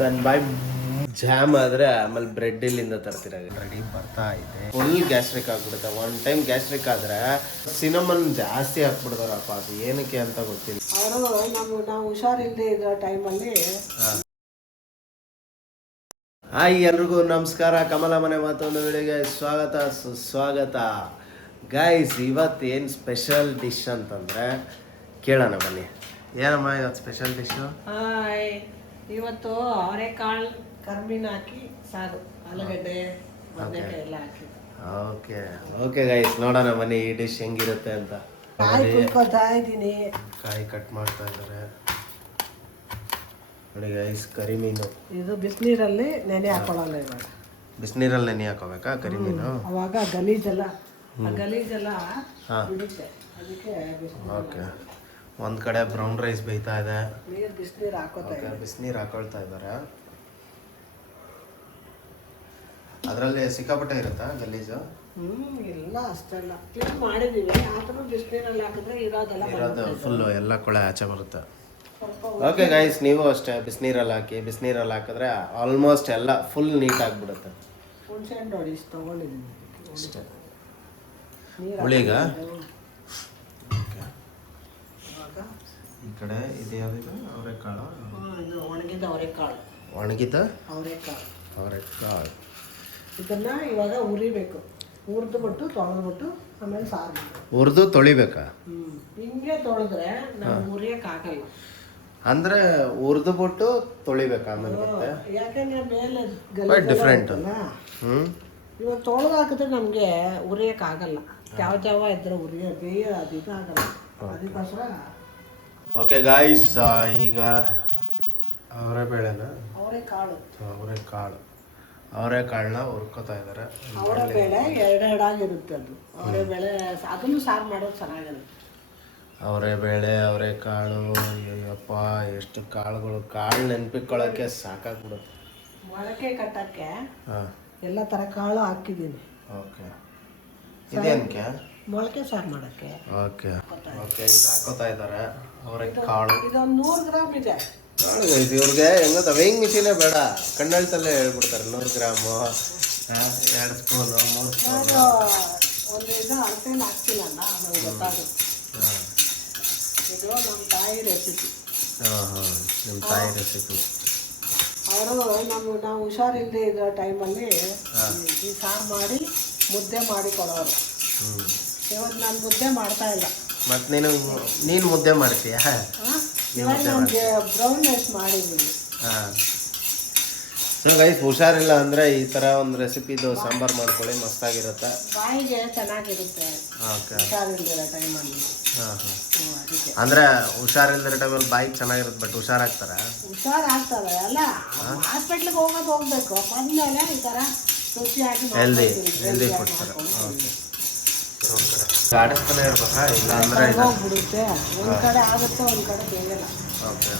ನನ್ನ ಬಾಯಿ ಜಾಮ್ ಆದರೆ ಆಮೇಲೆ ಬ್ರೆಡ್ ಇಲ್ಲಿಂದ ತರ್ತೀರ ರೆಡಿ ಬರ್ತಾ ಇದೆ. ಫುಲ್ ಗ್ಯಾಸ್ಟ್ರಿಕ್ ಆಗ್ಬಿಡುತ್ತೆ. ಒನ್ ಟೈಮ್ ಗ್ಯಾಸ್ಟ್ರಿಕ್ ಆದ್ರೆ ಸಿನಮನ್ ಜಾಸ್ತಿ ಹಾಕ್ಬಿಡ್ತಾರಪ್ಪ, ಅದು ಏನಕ್ಕೆ ಅಂತ ಗೊತ್ತಿಲ್ಲ. ಅವರು ನಾವು ಹುಷಾರಿಲ್ಲದೆ ಇರೋ ಟೈಮಲ್ಲಿ. ಹಾಯ್ ಎಲ್ರಿಗೂ ನಮಸ್ಕಾರ. ಕಮಲ ಮನೆ ಮತ್ತೊಂದು ವಿಡಿಯೋಗೆ ಸ್ವಾಗತ ಸುಸ್ವಾಗತ. ಗೈಸ್, ಇವತ್ತು ಏನು ಸ್ಪೆಷಲ್ ಡಿಶ್ ಅಂತಂದರೆ ಕೇಳೋಣ ಬನ್ನಿ. ಏನಮ್ಮ ಇವತ್ತು ಸ್ಪೆಷಲ್ ಡಿಶ್ಶು? ಹಾಯ್, ಇವತ್ತು ಅವರೆಕಾಳು ಕರ್ಮಿನ ಹಾಕಿ ಸಾರು, ಆಲೂಗಡ್ಡೆ ಬದನೆಕಾಯಿ ಎಲ್ಲ ಹಾಕಿ. ಓಕೆ ಓಕೆ ಗೈಸ್, ನೋಡೋಣ ಬನ್ನಿ ಈ ಡಿಶ್ ಹೆಂಗಿರುತ್ತೆ ಅಂತ. ಕಾಯಿ ಕುಯ್ಕೊತಾ ಇದ್ದೀನಿ. ಕಾಯಿ ಕಟ್ ಮಾಡ್ತಾ ಇದ್ದಾರೆ ನೋಡಿ ಗೈಸ್. ಕರಿಮೀನು ಇದು ಬಿಸಿನೀರಲ್ಲಿ ನೆನೆ ಹಾಕೊಳ್ಳಲ್ಲ. ಇವಾಗ ಬಿಸಿನೀರಲ್ಲಿ ನೆನೆ ಹಾಕೋಬೇಕಾ ಕರಿಮೀನು? ಅವಾಗ ಗಲೀಜೆಲ್ಲ ಬಿಡುತ್ತೆ, ಅದಕ್ಕೆ ಓಕೆ. ಒಂದು ಕಡೆ ಬ್ರೌನ್ ರೈಸ್ ಬೇಯ್ತಾ ಇದೆ, ಬಿಸಿನೀರು ಹಾಕೋತಾ ಬಿಸಿನೀರು ಹಾಕೊಳ್ತಾ ಇದ್ದಾರೆ. ಅದರಲ್ಲಿ ಸಿಕ್ಕಾಪಟ್ಟೆ ಇರುತ್ತಾ ಗಲೀಜು? ಇಲ್ಲ, ಅಷ್ಟೆಲ್ಲ ಕ್ಲೀನ್ ಮಾಡಿದೀವಿ. ಆದ್ರೂ ಬಿಸಿನೀರಲ್ಲಿ ಹಾಕಿದ್ರೆ ಇರೋದು ಫುಲ್ಲು ಎಲ್ಲ ಕೊಳೆ ಆಚೆ ಬರುತ್ತೆ. ಓಕೆ ಗೈಸ್, ನೀವು ಅಷ್ಟೇ ಬಿಸಿನೀರಲ್ಲಿ ಹಾಕಿ. ಬಿಸಿನೀರಲ್ಲಿ ಹಾಕಿದ್ರೆ ಆಲ್ಮೋಸ್ಟ್ ಎಲ್ಲ ಫುಲ್ ನೀಟ್ ಆಗಿಬಿಡುತ್ತೆ. ಹುಣಸೆ ಹಣ್ಣು ನೋಡಿ ತೊಗೊಂಡಿದ್ದೀನಿ ಅಷ್ಟೇ. ಹುಳಿಗ ಈ ಕಡೆ ಇದು ಯಾವ್ದು? ಅವರೆಕಾಳು. ಇದು ಒಣಗಿದ ಅವರೆಕಾಳು. ಒಣಗಿದ ಅವರೆಕಾಳು. ಇದನ್ನ ಇವಾಗ ಹುರಿಬೇಕು. ಹುರಿದ್ಬಿಟ್ಟು ತೊಳೆದ್ಬಿಟ್ಟು ಆಮೇಲೆ ಸಾರು ಮಾಡಬೇಕು. ಹುರಿದು ತೊಳಿಬೇಕಾ? ಹಿಂಗೆ ತೊಳೆದ್ರೆ ನಾವು ಹುರಿಯೋಕ್ಕಾಗಲ್ಲ. ಅಂದ್ರೆ ಹುರಿದ್ಬಿಟ್ಟು ತೊಳಿಬೇಕಾ ಆಮೇಲೆ? ಮತ್ತೆ ಯಾಕಂದ್ರೆ ಮೇಲೆ ಡಿಫ್ರೆಂಟ್. ಇವಾಗ ತೊಳೆದು ಹಾಕಿದ್ರೆ ನಮಗೆ ಹುರಿಯೋಕ್ಕಾಗಲ್ಲ. ಯಾವ ಇದ್ರೆ ಬೇಯ ಅದು ಇದಾಗಲ್ಲ. ಅದಕ್ಕೋಸ್ಕರ ಓಕೆ ಗಾಯ್ಸ್, ಈಗ ಅವರೆಕಾಳನ್ನ ಹುರ್ಕೋತಾ ಇದ್ದಾರೆ. ಅವರೆಬೇಳೆ ಎರಡೆರಡಾಗಿರುತ್ತೆ. ಅದು ಅವರೆಬೇಳೆ ಅದನ್ನು ಸಾರು ಮಾಡೋದು ಚೆನ್ನಾಗಿರುತ್ತೆ. ಅವರೆಬೇಳೆ, ಅವರೆಕಾಳು, ಅಯ್ಯಪ್ಪ ಎಷ್ಟು ಕಾಳುಗಳು! ಕಾಳು ನೆನ್ಪಿಟ್ಕೊಳ್ಳೋಕ್ಕೆ ಸಾಕಾಗ್ಬಿಡುತ್ತೆ. ಮೊಳಕೆ ಕಟ್ಟಕ್ಕೆ ಎಲ್ಲ ಥರ ಕಾಳು ಹಾಕಿದ್ದೀನಿ. ಓಕೆ, ಇದೇನಕ್ಕೆ? ಮೊಳಕೆ ಸಾರು ಮಾಡೋಕ್ಕೆ. ಓಕೆ ಓಕೆ, ಈಗ ಹಾಕೋತಾ ಇದ್ದಾರೆ ಅವರೆಕಾಳು. ಇದೊಂದು 100 ಗ್ರಾಮ್ ಇದೆ. ಇವ್ರಿಗೆ ಹೆಂಗದ ವೇಯಿಂಗ್ ಮಿಷಿನೇ ಬೇಡ, ಕಣ್ಣಳ್ತಲ್ಲೇ ಹೇಳ್ಬಿಡ್ತಾರೆ. 100 ಗ್ರಾಮು, 2 ಸ್ಪೂನು, 3 ಸ್ಪೂನು. ಒಂದು ಇದು ಅಳತೆಯಲ್ಲಿ ಹಾಕ್ತಿಲ್ಲ, ನಮ್ಗೆ ಗೊತ್ತಾಗುತ್ತೆ. ಇದು ನಮ್ಮ ತಾಯಿ ರೆಸಿಪಿ. ನಿಮ್ಮ ತಾಯಿ ರೆಸಿಪಿ. ಅವರು ನಾವು ಹುಷಾರಿಲ್ಲದೆ ಇರೋ ಟೈಮಲ್ಲಿ ಈ ಸಾರು ಮಾಡಿ ಮುದ್ದೆ ಮಾಡಿ ಕೊಡೋರು. ಇವತ್ತು ನಾನು ಮುದ್ದೆ ಮಾಡ್ತಾ ಇಲ್ಲ. ಮತ್ತು ನೀನು ಮುದ್ದೆ ಮಾಡ್ತೀಯಾ? ಇವಾಗ ನನಗೆ ಬ್ರೌನ್ ರೈಸ್ ಮಾಡಿದ್ದೀನಿ. ಸೊ ಗೈಸ್, ಹುಷಾರಿಲ್ಲ ಅಂದರೆ ಈ ಥರ ಒಂದು ರೆಸಿಪಿದು ಸಾಂಬಾರು ಮಾಡ್ಕೊಳ್ಳಿ, ಮಸ್ತಾಗಿರುತ್ತೆ. ಬಾಯಿಗೆ ಚೆನ್ನಾಗಿರುತ್ತೆ. ಓಕೆ, ಹುಷಾರಿಲ್ದಿರೋ ಟೈಮಲ್ಲಿ. ಅಂದರೆ ಹುಷಾರಿಲ್ದಿರೋ ಟೈಮಲ್ಲಿ ಬಾಯಿಗೆ ಚೆನ್ನಾಗಿರುತ್ತೆ, ಬಟ್ ಹುಷಾರಾಗ್ತಾರೆ ಅಲ್ಲ. ಹಾಸ್ಪಿಟ್ಲಿಗೆ ಹೋಗ್ಬೇಕು. ಬಂದಮೇಲೆ ಈ ಥರ ರುಚಿಯಾಗಿ ಹೆಲ್ದಿ ಕೊಡ್ತಾರೆ. ಓಕೆ, ಆಡಿಸ್ತಾನೆ ಇರ್ಬೇಕಾ? ಇಲ್ಲ ಅಂದರೆ ಹೋಗ್ಬಿಡುತ್ತೆ. ಒಂದು ಕಡೆ ಆಗುತ್ತೆ, ಒಂದು ಕಡೆ ಬೇಗಲ್ಲ. ಓಕೆ,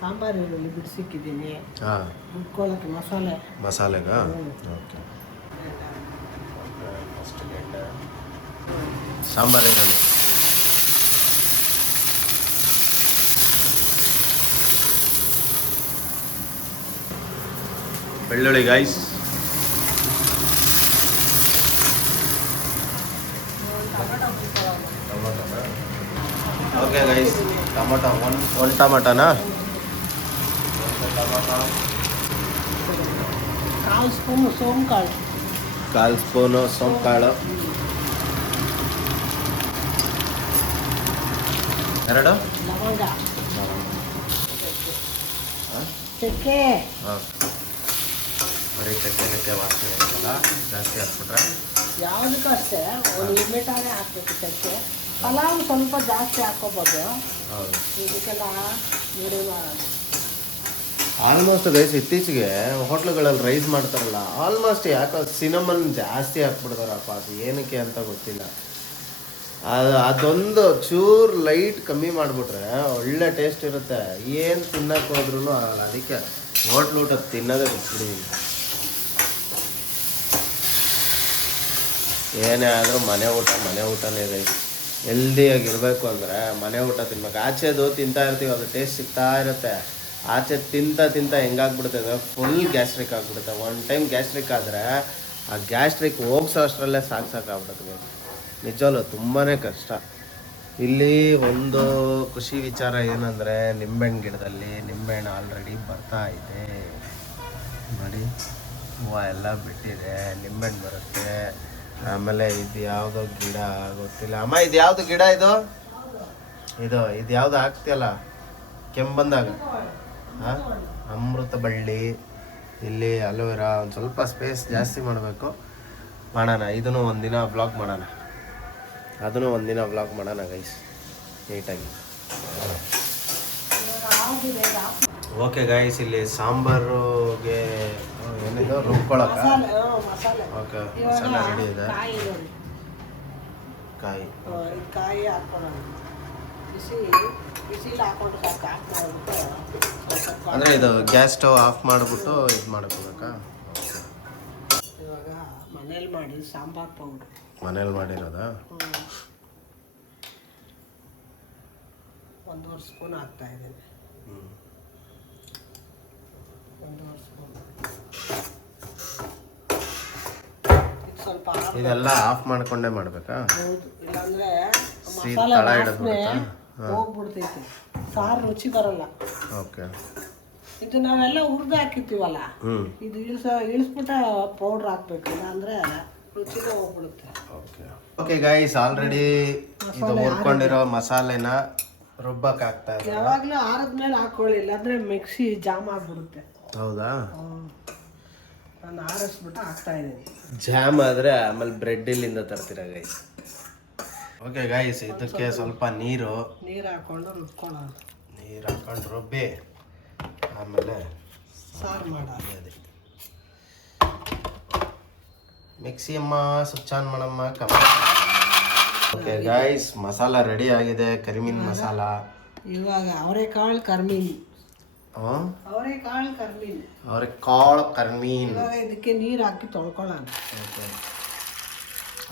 ಸಾಂಬಾರು ಈರುಳ್ಳಿ ಬಿಡಿಸಿಕ್ಕಿದ್ದೀನಿ. ರುಬ್ಕೊಳ್ಳೋಕ್ಕೆ ಮಸಾಲೆಗಾ? ಓಕೆ, ಸಾಂಬಾರು ಈರುಳ್ಳಿ. ಬೆಳ್ಳುಳ್ಳಿ ಗೈಸ್. ಟೊಮೊಟೊನಾ? ಓಕೆ ಗೈಸ್, ಟೊಮೊಟೊ ಒಂದು ಟೊಮೊಟೊನಾ? ಟೊಮೊಟೊ, 1/4 ಸ್ಪೂನು ಸೋಂಕಾಳು. 1/4 ಸ್ಪೂನು ಸೋಂಕಾಳು. 2 ಲವಂಗ, ಚಕ್ಕೆ. ಬರೀ ಚಕ್ಕೆ ವಾಸನೆ ಇರೋಲ್ಲ, ಜಾಸ್ತಿ ಹಾಕ್ಬಿಟ್ರೆ ಯಾವುದಕ್ಕೂ ಅಷ್ಟೇ ಒಂದು ಲಿಮಿಟಾಗೆ ಹಾಕ್ಬೇಕು. ಚಕ್ಕೆ ಪಲಾವ್ ಸ್ವಲ್ಪ ಜಾಸ್ತಿ ಹಾಕ್ಕೋಬೋದು. ಇದಕ್ಕೆಲ್ಲ ನೋಡಿ ಮಾಡೋದು. ಆಲ್ಮೋಸ್ಟ್ ಗೈಸ್, ಇತ್ತೀಚೆಗೆ ಹೋಟ್ಲುಗಳಲ್ಲಿ ರೈಸ್ ಮಾಡ್ತಾರಲ್ಲ, ಆಲ್ಮೋಸ್ಟ್ ಯಾಕೋ ಸಿನಮನ್ ಜಾಸ್ತಿ ಹಾಕ್ಬಿಡ್ತಾರಪ್ಪ, ಅದು ಏನಕ್ಕೆ ಅಂತ ಗೊತ್ತಿಲ್ಲ. ಅದೊಂದು ಚೂರು ಲೈಟ್ ಕಮ್ಮಿ ಮಾಡಿಬಿಟ್ರೆ ಒಳ್ಳೆ ಟೇಸ್ಟ್ ಇರುತ್ತೆ. ಏನು ತಿನ್ನಕ್ಕೆ ಹೋದ್ರೂ ಆಗಲ್ಲ. ಅದಕ್ಕೆ ಹೋಟ್ಲ್ ಊಟ ತಿನ್ನೋದೇ ಬಿಟ್ಬಿಡಿ. ಏನೇ ಆದರೂ ಮನೆ ಊಟನೇ ರೈಸ್. ಹೆಲ್ದಿಯಾಗಿರಬೇಕು ಅಂದರೆ ಮನೆ ಊಟ ತಿನ್ಬೇಕು. ಆಚೆದು ತಿಂತಾ ಇರ್ತೀವಿ, ಅದು ಟೇಸ್ಟ್ ಸಿಗ್ತಾ ಇರುತ್ತೆ. ಆಚೆ ತಿಂತ ಹೆಂಗಾಗ್ಬಿಡುತ್ತೆ ಅಂದರೆ ಫುಲ್ ಗ್ಯಾಸ್ಟ್ರಿಕ್ ಆಗಿಬಿಡುತ್ತೆ. ಒನ್ ಟೈಮ್ ಗ್ಯಾಸ್ಟ್ರಿಕ್ ಆದರೆ ಆ ಗ್ಯಾಸ್ಟ್ರಿಕ್ ಹೋಗ್ಸೋ ಅಷ್ಟರಲ್ಲೇ ಸಾಕಾಗ್ಬಿಡುತ್ತೆ. ನಿಜವಲ್ಲೂ ತುಂಬಾ ಕಷ್ಟ. ಇಲ್ಲಿ ಒಂದು ಖುಷಿ ವಿಚಾರ ಏನಂದರೆ ನಿಂಬೆಹಣ್ಣು ಗಿಡದಲ್ಲಿ ನಿಂಬೆಹಣ್ಣು ಆಲ್ರೆಡಿ ಬರ್ತಾ ಇದೆ ನೋಡಿ. ಹೂವು ಎಲ್ಲ ಬಿಟ್ಟಿದೆ, ನಿಂಬೆಹಣ್ಣು ಬರುತ್ತೆ. ಆಮೇಲೆ ಇದು ಯಾವುದೋ ಗಿಡ ಗೊತ್ತಿಲ್ಲ ಅಮ್ಮ, ಇದು ಯಾವುದು ಗಿಡ ಇದು ಯಾವುದು ಹಾಕ್ತಿಯಲ್ಲ ಕೆಮ್ಮು ಬಂದಾಗ? ಹಾಂ, ಅಮೃತ ಬಳ್ಳಿ. ಇಲ್ಲಿ ಅಲೋವೆರಾ. ಒಂದು ಸ್ವಲ್ಪ ಸ್ಪೇಸ್ ಜಾಸ್ತಿ ಮಾಡಬೇಕು, ಮಾಡೋಣ. ಇದನ್ನು ಒಂದಿನ ಬ್ಲಾಗ್ ಮಾಡೋಣ, ಅದನ್ನು ಒಂದಿನ ಬ್ಲಾಗ್ ಮಾಡೋಣ ಗೈಸ್, ನೀಟಾಗಿ. ಓಕೆ ಗೈಸ್, ಇಲ್ಲಿ ಸಾಂಬಾರುಗೆ ಏನಿದೆ ರುಬ್ಕೊಳಕ. ಓಕೆ, ಮಸಾಲೆ ರೆಡಿ ಇದೆ. ಕಾಯಿ ಕಾಯಿ ಹಾಕೋಣ, ಬಿಸಿಲು ಹಾಕೊಂಡು ಅಂದರೆ ಇದು ಗ್ಯಾಸ್ ಸ್ಟವ್ ಆಫ್ ಮಾಡಿಬಿಟ್ಟು ಇದು ಮಾಡ್ಕೋಬೇಕಾ? ಇವಾಗ ಮನೇಲಿ ಮಾಡಿ ಸಾಂಬಾರು ಪೌಡ್ರ್, ಮನೇಲಿ ಮಾಡಿರೋದಾ? 1.5 ಸ್ಪೂನ್ ಹಾಕ್ತಾ ಇದ್ದೀನಿ. 1.5 ಸ್ಪೂನ್. ಸ್ವಲ್ಪ ಇದೆಲ್ಲ ಆಫ್ ಮಾಡ್ಕೊಂಡೇ ಮಾಡಬೇಕಾ? ಹೌದು, ಇಲ್ಲಾಂದ್ರೆ ತಳ ಮಸಾಲೆ ಇಡೋದ್ಬಿಡುತ್ತಾ? ಹೋಗ್ಬಿಡ್ತೈತಿ, ಸಾರು ರುಚಿ ಬರಲ್ಲ. ಓಕೆ, ಇದು ನಾವೆಲ್ಲ ಹುರಿದು ಹಾಕಿರ್ತೀವಲ್ಲ, ಇದು ಇಳಿಸ್ಬಿಟ್ಟ ಪೌಡ್ರ್ ಹಾಕ್ಬೇಕು, ಇಲ್ಲಾಂದ್ರೆ ರುಚಿನೇ ಹೋಗ್ಬಿಡುತ್ತೆ. ಓಕೆ ಓಕೆ ಗೈಸ್, ಆಲ್ರೆಡಿ ಇದು ಹುರ್ಕೊಂಡಿರೋ ಮಸಾಲೆನ ರುಬ್ಬಕ್ಕೆ ಹಾಕ್ತಾ ಇದ್ದಾರೆ. ಯಾವಾಗಲೂ ಆರದ್ಮೇಲೆ ಹಾಕೊಳ್ಳಿ, ಇಲ್ಲಾಂದ್ರೆ ಮಿಕ್ಸಿ ಜಾಮ್ ಆಗ್ಬಿಡುತ್ತೆ. ಹೌದಾ? ನಾನು ಆರಿಸ್ಬಿಟ್ಟು ಹಾಕ್ತಾ ಇದ್ದೀನಿ. ಜಾಮ್ ಆದರೆ ಆಮೇಲೆ ಬ್ರೆಡ್ ಇಲ್ಲಿಂದ ತರ್ತೀರ ಗೈಸ್. ಓಕೆ ಗೈಸ್, ಇದಕ್ಕೆ ಸ್ವಲ್ಪ ನೀರು ಹಾಕೊಂಡು ರುಬ್ಕೊಳ್ಳೋಣ. ನೀರು ಹಾಕೊಂಡು ರುಬ್ಬಿ ಆಮೇಲೆ ಸಾರು ಮಾಡೋದು. ಮಿಕ್ಸಿ ಅಮ್ಮ, ಸ್ವಿಚ್ ಆನ್ ಮಾಡಮ್ಮ. ಓಕೆ ಗೈಸ್, ಮಸಾಲ ರೆಡಿ ಆಗಿದೆ, ಕರಿಮೀನ್ ಮಸಾಲ. ಇವಾಗ ಅವರೆಕಾಳು ಕರ್ಮೀನ್. ಅವರೆಕಾಳು ಕರ್ಮೀನ್. ಇವಾಗ ಇದಕ್ಕೆ ನೀರು ಹಾಕಿ ತೊಳ್ಕೊಳ್ಳೋಣ. ಓಕೆ,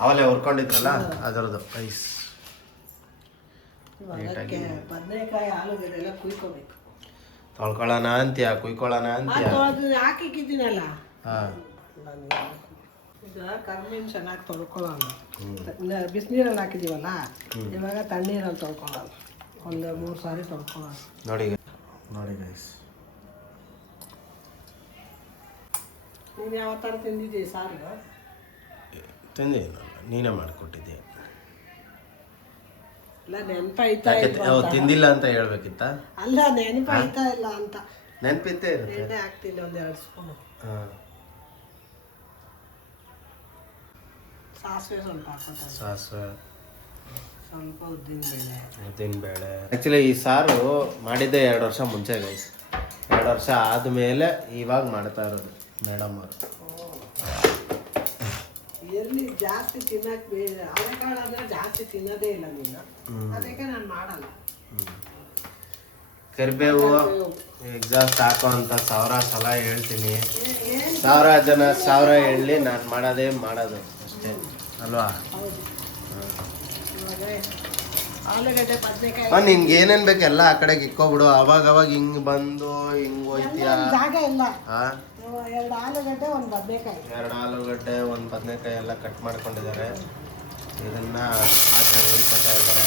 ಅವಲೇ ಹುರ್ಕೊಂಡಿದ್ರಲ್ಲ ಅದರದ್ದು ರೈಸ್. ಬದನೆಕಾಯಿ, ಆಲೂಗಡ್ಡೆ ಎಲ್ಲ ಕುಯ್ಕೋಬೇಕು. ತೊಳ್ಕೊಳ್ಳೋಣ ಅಂತೀಯ, ಕುಯ್ಕೊಳ್ಳೋಣ ಅಂತೀಯ? ಹಾಕಿಕ್ಕಿದ್ದೀನಲ್ಲ. ಹಾಂ, ಈಗ ಕರ್ಮೀನ್ ಚೆನ್ನಾಗಿ ತೊಳ್ಕೊಳ್ಳೋಣ. ಬಿಸಿನೀರಲ್ಲಿ ಹಾಕಿದ್ದೀವಲ್ಲ, ಇವಾಗ ತಣ್ಣೀರಲ್ಲಿ ತೊಳ್ಕೊಳ್ಳೋಣ. ಒಂದು 3 ಸಾರಿ ತೊಳ್ಕೊಳ್ಳೋಣ. ನೋಡಿ ಗೈಸ್, ನೀನು ಯಾವ ಥರ ತಿಂದಿದ್ದೀವಿ ಸಾರು? ತಿಂದೇನಲ್ಲ, ನೀನೇ ಮಾಡಿಕೊಟ್ಟಿದ್ದೆ. ಇಲ್ಲ, ನೆನಪಾಯ್ತಾ ತಿಂದಿಲ್ಲ ಅಂತ ಹೇಳ್ಬೇಕಿತ್ತ? ಅಲ್ಲ, ನೆನಪಾಯ್ತಾ ಇಲ್ಲ ಅಂತ. ನೆನಪಿತ್ತೇ ಇರುತ್ತೆ. ಎಣ್ಣೆ ಹಾಕ್ತೀನಿ 1-2 ಸ್ಪೂನು. ಸಾಸಿವೆ ಸ್ವಲ್ಪ ಹಾಕೋತಾರೆ. ಸಾಸಿವೆ, ಸ್ವಲ್ಪ ಉದ್ದಿನಬೇಳೆ. ಆ್ಯಕ್ಚುಲಿ ಈ ಸಾರು ಮಾಡಿದ್ದೆ 2 ವರ್ಷ ಮುಂಚೆ ಗೈಸ್. 2 ವರ್ಷ ಆದಮೇಲೆ ಇವಾಗ ಮಾಡ್ತಾ ಇರೋದು ಮೇಡಮ್ ಅವರು. ಎಲ್ಲಿ ಜಾಸ್ತಿ ತಿನ್ನಕ್ಕೆ ಅವರೆಕಾಳು ಅಂದರೆ ಜಾಸ್ತಿ ತಿನ್ನೋದೇ ಇಲ್ಲ ನೀನು, ಅದಕ್ಕೆ ನಾನು ಮಾಡಲ್ಲ. ಕರಿಬೇವು ಎಕ್ಸಾಸ್ಟ್ ಹಾಕೋ ಅಂತ 1000 ಸಲ ಹೇಳ್ತೀನಿ. 1000 ಜನ 1000 ಹೇಳಿ, ನಾನು ಮಾಡೋದು ಅಷ್ಟೇ ಅಲ್ವಾ? ಆಲೂಗಡ್ಡೆ, ಬದನೆಕಾಯಿ. ನಿನ್ಗೆ ಏನೇನು ಬೇಕು ಎಲ್ಲ ಆ ಕಡೆಗೆ ಇಕ್ಕೋಬಿಡು. ಅವಾಗ ಹಿಂಗೆ ಬಂದು ಹಿಂಗೆ ಹೋಯ್ತೀಯ. ಜಾಗ ಇಲ್ಲ. 2 ಆಲೂಗಡ್ಡೆ, 1 ಬದನೆಕಾಯಿ. 2 ಆಲೂಗಡ್ಡೆ, 1 ಬದನೆಕಾಯಿ ಎಲ್ಲ ಕಟ್ ಮಾಡ್ಕೊಂಡಿದ್ದಾರೆ. ಇದನ್ನ ಆಚೆ ಉಳಿಸ್ತಾ ಇದ್ದಾರೆ.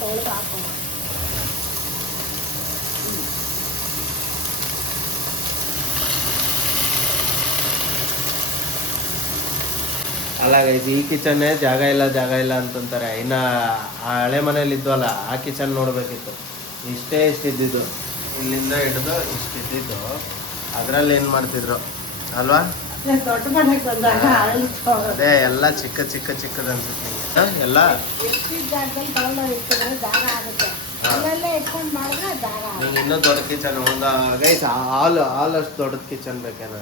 ತೊಳೆದು ಹಾಕೋಣ. ಅಲ್ಲ ಗೈಸ್, ಈ ಕಿಚನ್ನೇ ಜಾಗ ಇಲ್ಲ ಅಂತಂತಾರೆ. ಇನ್ನು ಆ ಹಳೆ ಮನೇಲಿ ಇದ್ವಲ್ಲ, ಆ ಕಿಚನ್ ನೋಡಬೇಕಿತ್ತು. ಇಷ್ಟಿದ್ದಿದ್ದು, ಇಲ್ಲಿಂದ ಹಿಡಿದು ಇಷ್ಟಿದ್ದಿದ್ದು. ಅದರಲ್ಲಿ ಏನು ಮಾಡ್ತಿದ್ರು ಅಲ್ವಾ? ದೊಡ್ಡ ಮನೆಗೆ ಬಂದಾಗ ಅದೇ ಎಲ್ಲ ಚಿಕ್ಕದು ಅನ್ಸುತ್ತೆ ಎಲ್ಲ. ನಿಂಗೆ ಇನ್ನೂ ದೊಡ್ಡ ಕಿಚನ್, ಒಂದು ಗೈಸ್ ಹಾಲ್ ಅಷ್ಟು ದೊಡ್ಡದು ಕಿಚನ್ ಬೇಕೇನೋ?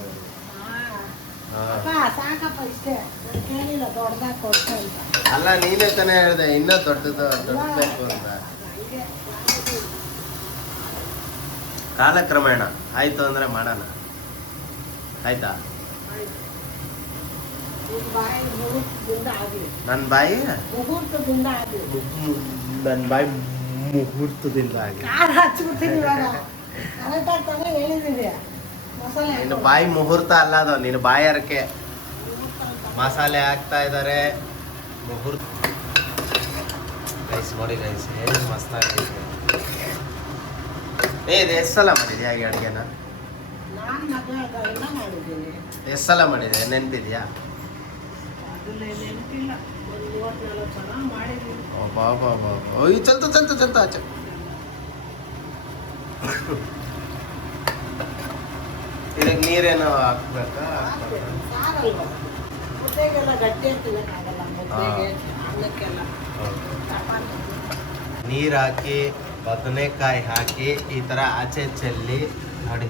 ಅಲ್ಲ, ನೀನೇ ತಾನೇ ಹೇಳಿದೆ ಇನ್ನೂ ದೊಡ್ಡದು ಬೇಕು ಅಂತ. ಕಾಲಕ್ರಮೇಣ ಆಯ್ತು ಅಂದ್ರೆ ಮಾಡೋಣ, ಆಯ್ತಾ? ನಿನ್ ಬಾಯಿ ಮುಹೂರ್ತದಿಂದ ಆಗ್ಲಿ. ನನ್ನ ಬಾಯಿ ಮುಹೂರ್ತದಿಂದ ಆಗ್ಲಿ. ನನ್ನ ಬಾಯಿ ಮುಹೂರ್ತದಿಂದ ಆಗಿ ಖಾರ ಹಚ್ಬಿಡ್ತೀನಿ ಇವಾಗ. ಕರೆಕ್ಟಾಗಿ ತಾನೇ ಹೇಳಿದ್ದೀನಿ. ಮಸಾಲೆ ನಿನ್ನ ಬಾಯಿ ಮುಹೂರ್ತ ಅಲ್ಲ ಅದು, ನಿನ್ನ ಬಾಯಿ ಅರಕೆ. ಮಸಾಲೆ ಹಾಕ್ತಾ ಇದ್ದಾರೆ, ಮುಹೂರ್ತ. ಗೈಸ್ ನೋಡಿ ಗೈಸ್, ಏನು ಮಸ್ತಾಗಿದೆ. ಇದು ಎಷ್ಟು ಸಲ ಮಾಡಿದ್ಯಾ ಈ ಅಡುಗೆನ? ನಾನು ಮದುವೆ ಎಲ್ಲ ಮಾಡಿದ್ದೀನಿ. ಎಷ್ಟು ಸಲ ಮಾಡಿದೆ ನೆನಪಿದ್ಯಾ? ಅದನ್ನೇ ನೆನಪಿಲ್ಲ. ಒಂದು 34 ಸಲ ಮಾಡಿದ್ದೀನಿ. ಬಾಬಾ ಓಯ್ ಚಲ್ತ ಆಚೆ. ಇದಕ್ಕೆ ನೀರೇನೋ ಹಾಕ್ಬೇಕಾ? ಸಾರಲ್ವ, ಮುದ್ದೆಗೆಲ್ಲ ಗಟ್ಟಿ ತಿನ್ನಕ್ಕಾಗಲ್ಲ. ಮುದ್ದೆಗೆ ಅನ್ನಕ್ಕೆಲ್ಲ ಚಪಾತಿ. ನೀರು ಹಾಕಿ ಬದನೆಕಾಯಿ ಹಾಕಿ ಈ ಥರ ಆಚೆ ಚೆಲ್ಲಿ ನೋಡಿ.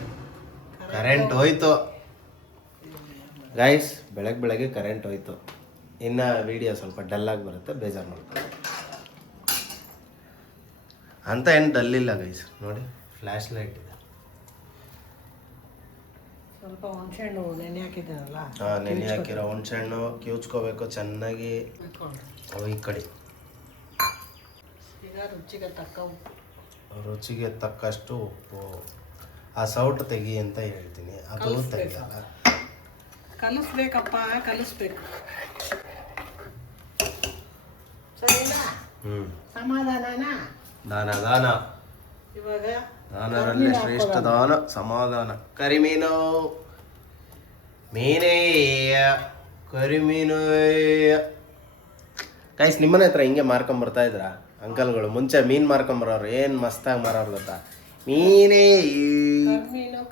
ಕರೆಂಟ್ ಹೋಯ್ತು ಗೈಸ್, ಬೆಳಗ್ಗೆ ಕರೆಂಟ್ ಹೋಯ್ತು. ಇನ್ನು ವಿಡಿಯೋ ಸ್ವಲ್ಪ ಡಲ್ಲಾಗಿ ಬರುತ್ತೆ, ಬೇಜಾರು ಮಾಡ್ಕೊಳ್ಳಿ ಅಂತ. ಏನು ಡಲ್ ಇಲ್ಲ ಗೈಸ್, ನೋಡಿ ಫ್ಲ್ಯಾಶ್ ಲೈಟ್ ಇದೆ. ಸ್ವಲ್ಪ ಹುಣಸೆಹಣ್ಣು ನೆನೆ ಹಾಕಿದ್ದೀನಲ್ಲ, ಹಾಂ, ನೆನೆ ಹಾಕಿರೋ ಹುಣಸೆಹಣ್ಣು ಕಿವುಚ್ಕೋಬೇಕು ಚೆನ್ನಾಗಿ. ಈ ಕಡೆ ಈಗ ರುಚಿಗೆ ತಕ್ಕ ಉಪ್ಪು. ರುಚಿಗೆ ತಕ್ಕಷ್ಟು ಉಪ್ಪು. ಆ ಸೌಟು ತೆಗಿ ಅಂತ ಹೇಳ್ತೀನಿ, ಅದು ತೆಗಿಯಲ್ಲ. ಕಲಿಸ್ಬೇಕಪ್ಪ, ಕಲಿಸ್ಬೇಕು. ಸರಿನಾ? ಸಮಾಧಾನನಾ? ದಾನ ಇವಾಗ ದಾನರಲ್ಲೇ ಶ್ರೇಷ್ಠ ದಾನ ಸಮಾಧಾನ. ಕರಿಮೀನು, ಮೀನೇ ಕರಿಮೀನು. ಗೈಸ್, ನಿಮ್ಮನೆ ಹತ್ರ ಹಿಂಗೆ ಮಾರ್ಕೊಂಬರ್ತಾ ಇದ್ರ ಅಂಕಲ್ಗಳು? ಮುಂಚೆ ಮೀನು ಮಾರ್ಕೊಂಬರೋರು ಏನು ಮಸ್ತಾಗಿ ಮಾರೋರು ಗೊತ್ತಾ? ಮೀನೇ,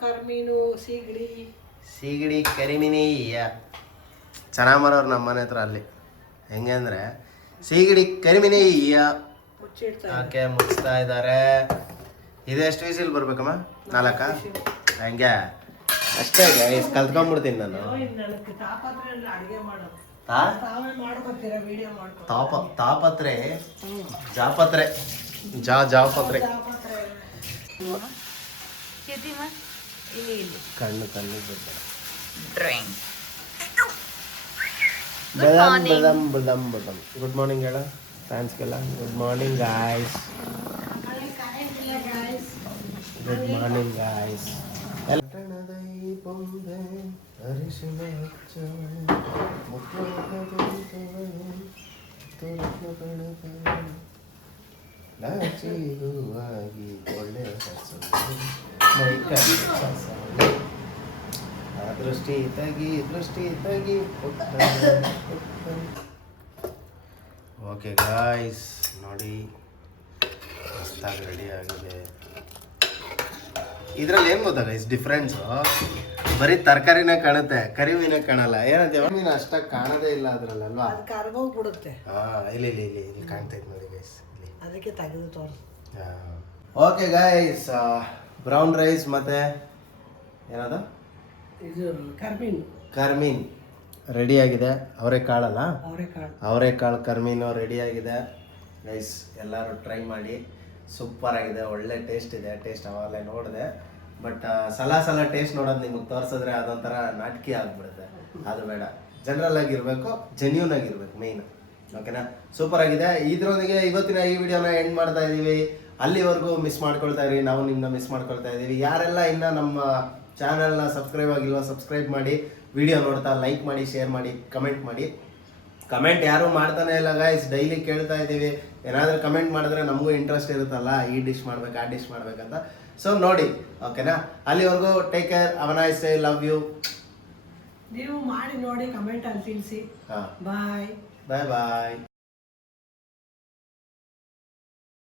ಕರ್ಮೀನು, ಸೀಗಡಿ, ಕರಿಮೀನಿ ಚೆನ್ನಾಗಿ ಮಾರೋರು ನಮ್ಮ ಮನೆ ಹತ್ರ. ಅಲ್ಲಿ ಹೆಂಗೆ ಅಂದರೆ ಸೀಗಡಿ, ಕರಿಮೀನಿ ಯಾಕೆ ಮುಗಿಸ್ತಾ ಇದ್ದಾರೆ. ಇದೆಷ್ಟು ವಿಸಿಲ್ ಬರ್ಬೇಕಮ್ಮ? 4? ಹಂಗೆ ಅಷ್ಟೇ ಗೈಸ್, ಕಲ್ತ್ಕೊಂಡ್ಬಿಡ್ತೀನಿ ನಾನು. ತಾಪತ್ರೆ ಜಾಪತ್ರೆ ಜಾಪತ್ರೆ. ಕಣ್ಣು ಡ್ರಾಯಿಂಗ್. ಬದಂ. ಗುಡ್ ಮಾರ್ನಿಂಗ್ ಹೇಳ ಫ್ಯಾನ್ಸ್ಗೆಲ್ಲ. Good morning guys. Good morning guys. ಬೊಂಬೆ ಅರಿಶಿನ ಲಾಚಿಗುವಾಗಿ ಒಳ್ಳೆ ದೃಷ್ಟಿ ತಗಿ. ಓಕೆ ಗಾಯ್ಸ್, ನೋಡಿ ಮಸ್ತಾಗಿ ರೆಡಿ ಆಗಿದೆ. ಇದ್ರಲ್ಲಿ ಏನು ಗೊತ್ತಾ ಗೈಸ್ ಡಿಫ್ರೆನ್ಸು? ಬರೀ ತರಕಾರಿನೇ ಕಾಣುತ್ತೆ, ಕರಿಮೀನೇ ಕಾಣಲ್ಲ. ಏನಂತ ಮೀನು ಅಷ್ಟಾಗಿ ಕಾಣೋದೇ ಇಲ್ಲ ಅದ್ರಲ್ಲಿ ಅಲ್ವಾ? ಕರ್ಗೋಗ್ಬಿಡುತ್ತೆ. ಹಾಂ, ಇಲ್ಲಿ ಕಾಣ್ತಾ ಇತ್ತು ನೋಡಿ ಗೈಸ್, ಅದಕ್ಕೆ ತೆಗೆದು ತೋರಿಸ್. ಓಕೆ ಗಾಯ್ಸ್, ಬ್ರೌನ್ ರೈಸ್ ಮತ್ತೆ ಏನದು ಇದು ಕರ್ಮೀನ್ ರೆಡಿಯಾಗಿದೆ. ಅವರೆಕಾಳಲ್ಲ, ಅವರೆಕಾಳು ಕರ್ಮೀನು ರೆಡಿಯಾಗಿದೆ ಗೈಸ್. ಎಲ್ಲರೂ ಟ್ರೈ ಮಾಡಿ, ಸೂಪರ್ ಆಗಿದೆ, ಒಳ್ಳೆ ಟೇಸ್ಟ್ ಇದೆ. ಟೇಸ್ಟ್ ಅವಾಗಲೇ ನೋಡಿದೆ, ಬಟ್ ಸಲ ಟೇಸ್ಟ್ ನೋಡೋದು ನಿಮಗೆ ತೋರಿಸಿದ್ರೆ ಅದೊಂಥರ ನಾಟಕಿ ಆಗಿಬಿಡುತ್ತೆ. ಅದು ಬೇಡ, ಜನರಲ್ ಆಗಿರಬೇಕು, ಜೆನ್ಯೂನ್ ಆಗಿರ್ಬೇಕು ಮೇಯ್ನು. ಓಕೆನಾ? ಸೂಪರ್ ಆಗಿದೆ. ಇದರೊಂದಿಗೆ ಇವತ್ತಿನ ಈ ವಿಡಿಯೋನ ಎಂಡ್ ಮಾಡ್ತಾ ಇದ್ದೀವಿ. ಅಲ್ಲಿವರೆಗೂ ಮಿಸ್ ಮಾಡ್ಕೊಳ್ತಾ ಇರಿ, ನಾವು ನಿಮ್ಮನ್ನ ಮಿಸ್ ಮಾಡ್ಕೊಳ್ತಾ ಇದ್ದೀವಿ. ಯಾರೆಲ್ಲ ಇನ್ನು ನಮ್ಮ ಚಾನಲ್ನ ಸಬ್ಸ್ಕ್ರೈಬ್ ಆಗಿಲ್ವ, ಸಬ್ಸ್ಕ್ರೈಬ್ ಮಾಡಿ, ವಿಡಿಯೋ ನೋಡ್ತಾ ಲೈಕ್ ಮಾಡಿ, ಶೇರ್ ಮಾಡಿ, ಕಮೆಂಟ್ ಮಾಡಿ. ಕಮೆಂಟ್ ಯಾರೂ ಮಾಡ್ತಾನೆ ಇಲ್ಲ ಗಾಯ್ಸ್, ಡೈಲಿ ಕೇಳ್ತಾ ಇದ್ದೀವಿ. ಏನಾದರೂ ಕಮೆಂಟ್ ಮಾಡಿದ್ರೆ ನಮಗೂ ಇಂಟ್ರೆಸ್ಟ್ ಇರುತ್ತಲ್ಲ, ಈ ಡಿಶ್ ಮಾಡ್ಬೇಕು, ಆ ಡಿಶ್ ಮಾಡ್ಬೇಕಂತ. ಸೊ ನೋಡಿ, ಓಕೆನಾ? ಅಲ್ಲಿವರೆಗೂ take care, have a nice day, love you. ನೀವು ಮಾಡಿ ನೋಡಿ, ಕಮೆಂಟ್ ಅಲ್ಲಿ ತಿಳಿಸಿ. ಹಾಂ, ಬಾಯ್ ಬಾಯ್.